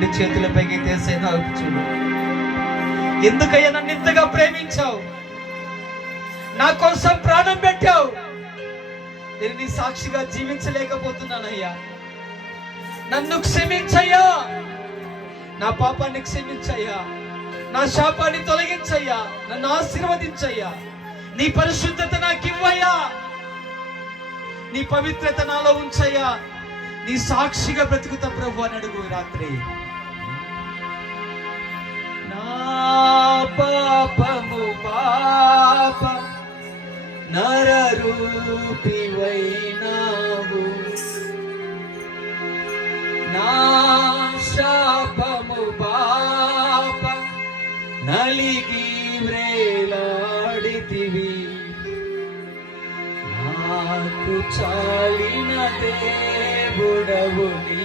రెండు చేతులపైకి తీసేనా చూడు. ఎందుకయ్యా నన్ను ఇంతగా ప్రేమించావు? నా కోసం ప్రాణం పెట్టావు. నేను నీ సాక్షిగా జీవించలేకపోతున్నానయ్యా. నన్ను క్షమించయ్యా, నా పాపాన్ని క్షమించయ్యా, నా శాపాన్ని తొలగించయ్యా, నన్ను ఆశీర్వదించయ్యా. నీ పరిశుద్ధత నాకు ఇవ్వయ్యా, నీ పవిత్రత నాలో ఉంచయ్యా. నీ సాక్షిగా బ్రతుకుతా ప్రభు అని అడుగు రాత్రి. నా పాపము పాప నరరూపివైనావు, నా శాపము పాప నలిగి వ్రేలాడితివి. నాకు చాలిన దేవుడవు నీ